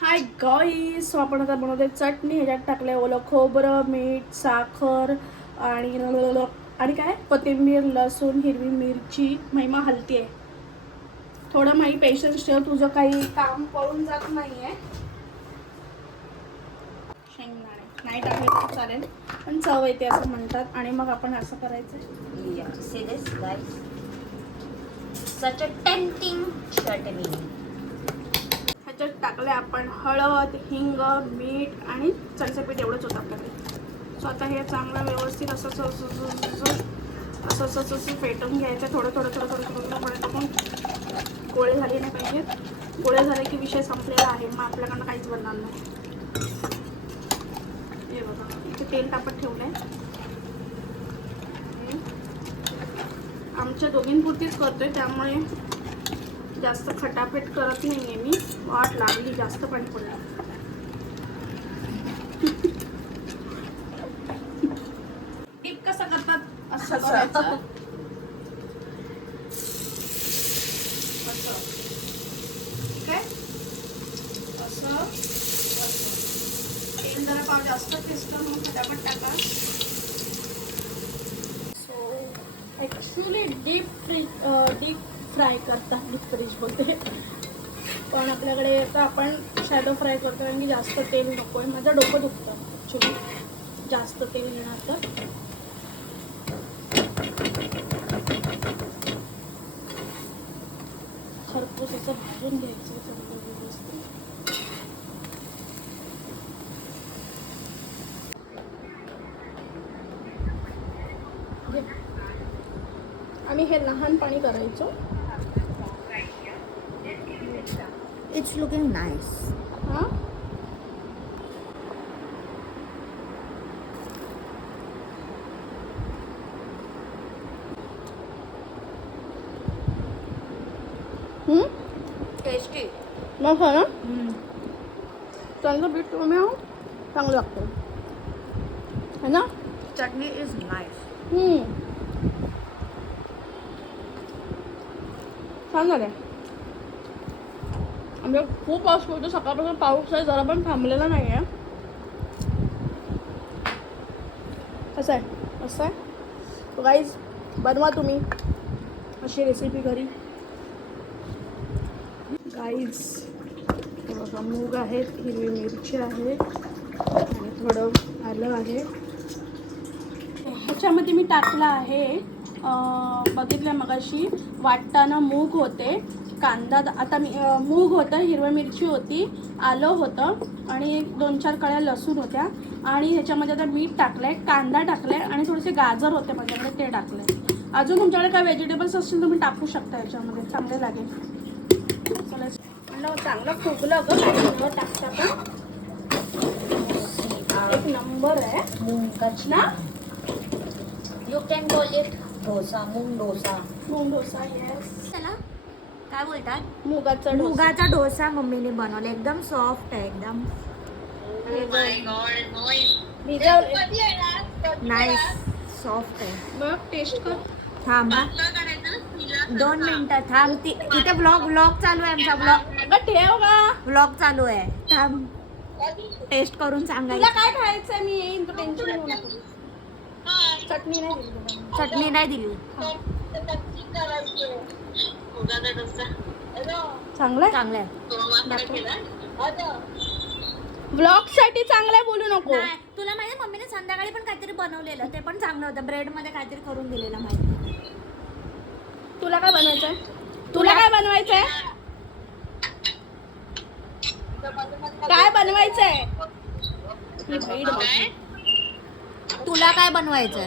Hi guys, so आपण आता बनवते चटणी. ह्याच्यात टाकले ओलं खोबरं, मीठ, साखर आणि काय कोथिंबीर, लसूण, हिरवी मिरची. महिमा हलती आहे. थोडं माही पेशन्स ठेव, तुझं काही काम पळून जात नाहीये. शेंगदाणे नाही टाकले तर चालेल, पण चव येते असं म्हणतात. आणि मग आपण असं करायचं. See this, guys? Such a tempting chutney. ह्याच्यात टाकले आपण हळद, हिंग, मीठ आणि चणचपीठ. एवढंच होतं आपल्याकडे. सो आता हे चांगलं व्यवस्थित असं फेटून घ्यायचं. थोडं टाकून गोळे झाले नाही पाहिजेत. गोळे झाले की विषय संपलेला आहे. मग आपल्याकडनं काहीच बनणार नाही. हे बघा, इथे तेल तापत ठेवलं आहे. आमच्या दोघींपुरतीच करतोय, त्यामुळे जास्त खटापेट करत नाहीये मी. वाट लागली, जास्त पाणी पडलं. टीप कसं करतात असं करायचं. ठीक आहे, असं तेल जरा पाव जास्त दिसतं म्हणून फटाफट टाका. सो ॲक्च्युली डीप फ्राय करतात. डीप फ्रीज बोलते, पण आपल्याकडे आता आपण शॅलो फ्राय करतो कारण की जास्त तेल नको आहे. माझं डोकं दुखतं ॲक्च्युली जास्त तेल घेणार तर. खरपूस असं भाजून घ्यायचं चांगलं व्यवस्थित. आणि हे लहान पाणी करायचं. It's looking nice. हां, Tasty. मग ना चांगलं पीठ तुम्ही चांगलं लागतं है ना. Chutney is nice. छान झालं. आमच्या खूप पाऊस पडतो. सकाळपासून पाऊस आहे, जरा पण थांबलेला नाही आहे. कसं आहे असं आहे. गाईज, बनवा तुम्ही अशी रेसिपी घरी. गाईज हे बघा, मूग आहेत, हिरवी मिरची आहे आणि थोडं आलं आहे. ह्याच्यामध्ये मी टाकलं आहे, बघितलं मगाशी वाटताना मूग होते, कांदा आता मी मूग होतं, हिरवी मिरची होती, आलं होतं आणि 2-4 कळ्या लसूण होत्या. आणि ह्याच्यामध्ये आता मीठ टाकलं आहे, कांदा टाकला आहे आणि थोडेसे गाजर होते माझ्याकडे, ते टाकले. अजून तुमच्याकडे काय व्हेजिटेबल्स असतील तुम्ही टाकू शकता याच्यामध्ये, चांगले लागेल. चला म्हणलं चांगलं फुगलं गं टाकता पण. एक नंबर आहे मूंग ना. You can call it dosa, मूंग डोसा. मूग डोसा. येस, त्याला काय बोलतात? मुगाचा डोसा. मुगाचा डोसा मम्मीने बनवला. एकदम सॉफ्ट आहे, एकदम नाईस, सॉफ्ट आहे. बघ, टेस्ट कर. थांबा 2 मिनिटं थांब. इथे ब्लॉग चालू आहे. आमचा अगं ठेव का. ब्लॉग चालू आहे. थांब, टेस्ट करून तुला सांगायचं. काय खायचंय मी येईन, तू टेन्शन घेऊ नको. चटणी नाही दिली तुला. चटणी नाही दिली. चांगलं चांगलं आहे. ब्लॉग साठी चांगलं बोलू नको. नाही, तुला माहिती मम्मीने संध्याकाळी पण काहीतरी बनवलेलं, ते पण चांगलं होतं. ब्रेड मध्ये काहीतरी करून दिलेलं माहिती. तुला काय बनवायचंय? तुला काय बनवायचंय? काय बनवायचंय? तुला काय बनवायचंय?